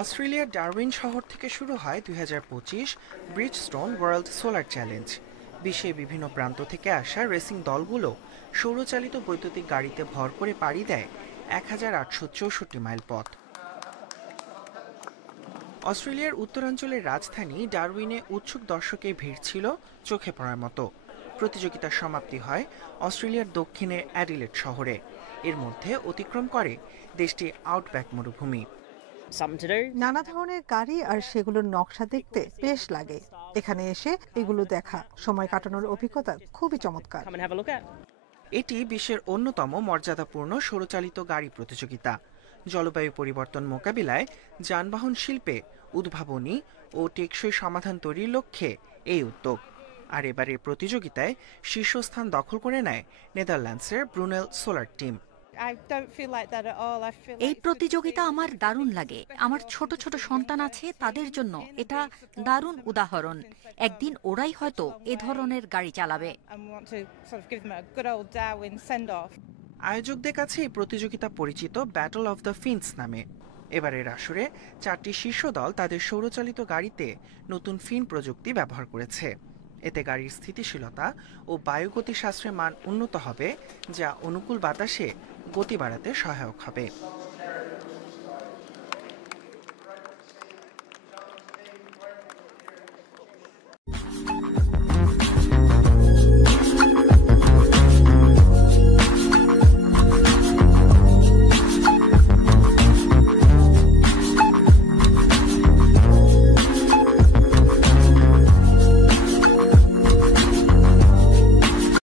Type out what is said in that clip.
অস্ট্রেলিয়ার ডারউইন শহর থেকে শুরু হয় ২০২৫ ব্রিজস্টোন ওয়ার্ল্ড সোলার চ্যালেঞ্জ। বিশ্বের বিভিন্ন প্রান্ত থেকে আসা রেসিং দলগুলো সৌরচালিত বৈদ্যুতিক গাড়িতে ভর করে পাড়ি দেয় ১,৮৬৪ মাইল পথ। অস্ট্রেলিয়ার উত্তরাঞ্চলের রাজধানী ডারউইনে উৎসুক দর্শকের ভিড় ছিল চোখে পড়ার মতো। প্রতিযোগিতার সমাপ্তি হয় অস্ট্রেলিয়ার দক্ষিণের অ্যাডিলেড শহরে। এর মধ্যে অতিক্রম করে দেশটি আউটব্যাক মরুভূমি। নানা ধরনের গাড়ি আর সেগুলোর নকশা দেখতে বেশ লাগে। এখানে এসে এগুলো দেখা, সময় কাটানোর অভিজ্ঞতা খুবই চমৎকার। এটি বিশ্বের অন্যতম মর্যাদাপূর্ণ সৌরচালিত গাড়ি প্রতিযোগিতা। জলবায়ু পরিবর্তন মোকাবিলায় যানবাহন শিল্পে উদ্ভাবনী ও টেকসই সমাধান তৈরির লক্ষ্যে এই উদ্যোগ। আর এবারের প্রতিযোগিতায় শীর্ষস্থান দখল করে নেয় নেদারল্যান্ডসের ব্রুনেল সোলার টিম। এই প্রতিযোগিতা আমার দারুণ লাগে। আমার ছোট ছোট সন্তান আছে, তাদের জন্য এটা দারুণ উদাহরণ। একদিন ওরাই হয়তো এ ধরনের গাড়ি চালাবে। আয়োজকদের কাছে এই প্রতিযোগিতা পরিচিত ব্যাটল অফ দ্য ফিন্স নামে। এবারের আসরে 4টি শীর্ষ দল তাদের সৌরচালিত গাড়িতে নতুন ফিন প্রযুক্তি ব্যবহার করেছে। এতে গাড়ির স্থিতিশীলতা ও বায়ুগতিশাস্ত্রের মান উন্নত হবে, যা অনুকূল বাতাসে গতি বাড়াতে সহায়ক হবে।